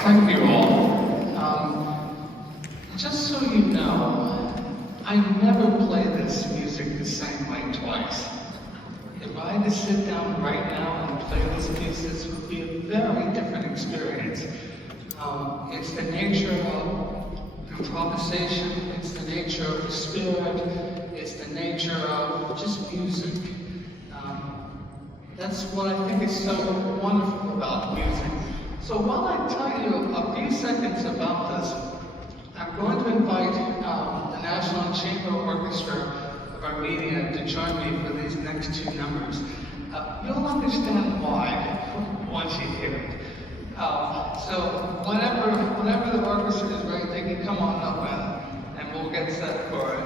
Thank you all. Just so you know, I never play this music the same way twice. If I had to sit down right now and play this piece, this would be a very different experience. It's the nature of improvisation, it's the nature of the spirit, it's the nature of just music. That's what I think is so wonderful about music. So while I tell you a few seconds about this, I'm going to invite the National Chamber Orchestra of Armenia to join me for these next two numbers. You'll understand why once you hear it. So whenever the orchestra is ready, they can come on up and we'll get set for it.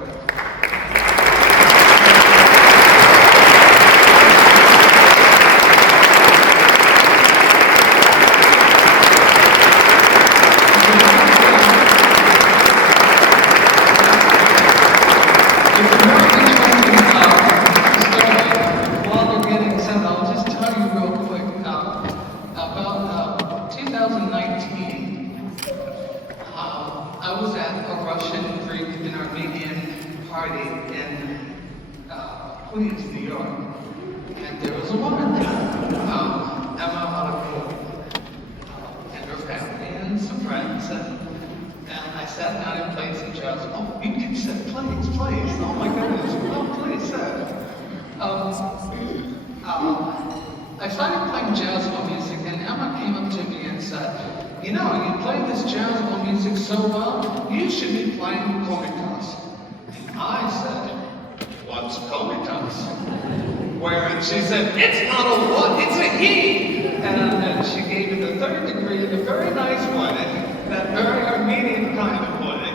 And there was a woman there, and her family and some friends, and I sat down and played some jazz. Oh, you can sit, please. Oh my goodness, oh please sit. I started playing jazzical music, and Emma came up to me and said, you know, you play this jazzical music so well, you should be playing Komitas. And I said, what's Komitas? And she said, it's not a what, it's a he. And she gave it a third degree in a very nice way, that very Armenian kind of way.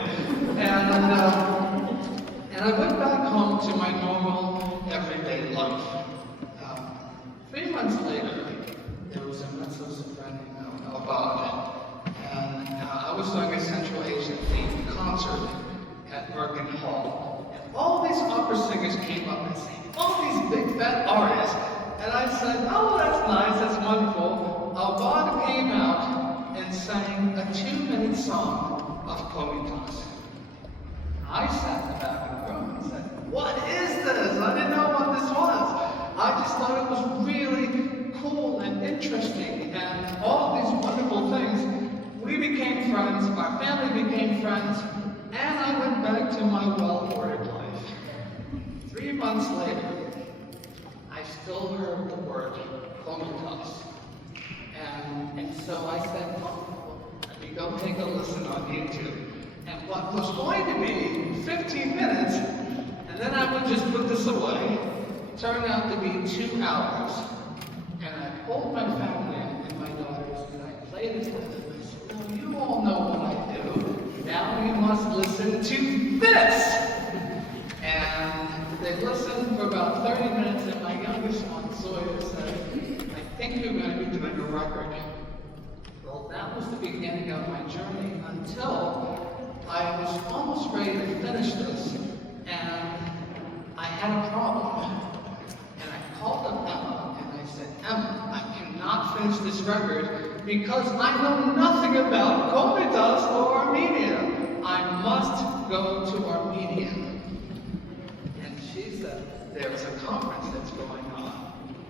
And I went back home to my normal, everyday life. 3 months later, there was a mezzo-soprano about it. And I was doing a Central Asian themed concert at Bergen Hall. And all these opera singers came up and sang all these big fat arias. And I said, oh, that's nice, that's wonderful. Avad came out and sang a 2-minute song of Komitas. I sat in the back of the room and said, what is this? I didn't know what this was. I just thought it was really cool and interesting and all of these wonderful things. We became friends, our family became friends, and I went back to my well-ordered life. 3 months later, I still heard the word Komitas. And so I said, oh, let me go take a listen on YouTube. And what was going to be 15 minutes, and then I would just put this away, turned out to be 2 hours. And I pulled my family and my daughters, and I played it for them. I said, now you all know what I do. Now you must listen to this. And they listened for about 30 minutes, and my youngest one, Sawyer, said, I think you're going to be doing a record. Well, that was the beginning of my journey until I was almost ready to finish this, and I had a problem. And I called up Emma, and I said, Emma, I cannot finish this record because I know nothing about Komitas or Armenia. I must go to Armenia. And she said, there's a conference that's going on.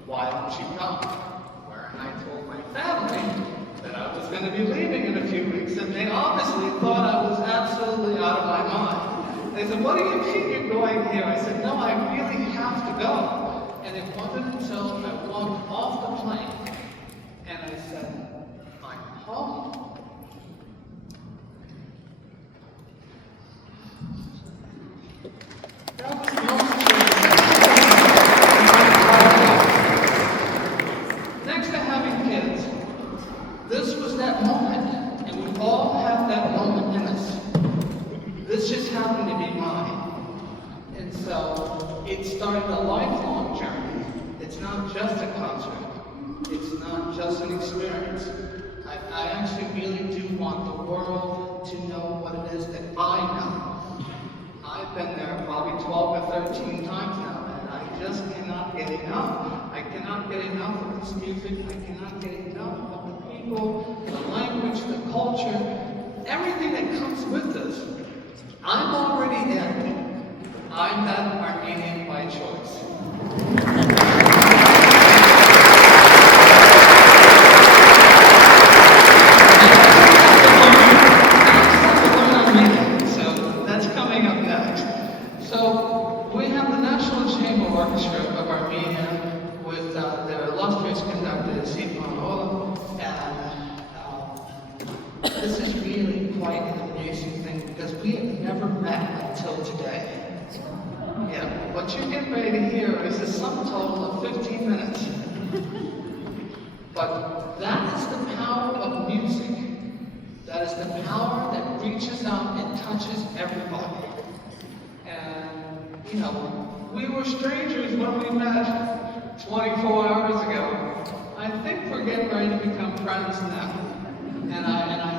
Why don't you come? Wherein I told my family that I was going to be leaving in a few weeks, and they obviously thought I was absolutely out of my mind. They said, what do you mean you're going here? I said, no, I really have to go. And it wasn't until I walked off the plane, and I said, I'm home. That was the most next to having kids, this was that moment, and we all have that moment in us. This just happened to be mine. And so it started a lifelong journey. It's not just a concert. It's not just an experience. I actually really do want the world to know what it is that I know. I've been there probably 12 or 13 times now, and I just cannot get enough. I cannot get enough of this music. I cannot get enough of the people, the language, the culture. I'm already in. I'm that Armenian by choice. So that's coming up next. So we have the National Chamber Orchestra of Armenia with their illustrious conductor, Sipan Olah, and this is really quite an amazing thing because we have never met until today. Yeah, what you're getting ready to hear is a sum total of 15 minutes. But that is the power of music. That is the power that reaches out and touches everybody. And, you know, we were strangers when we met 24 hours ago. I think we're getting ready to become friends now. And I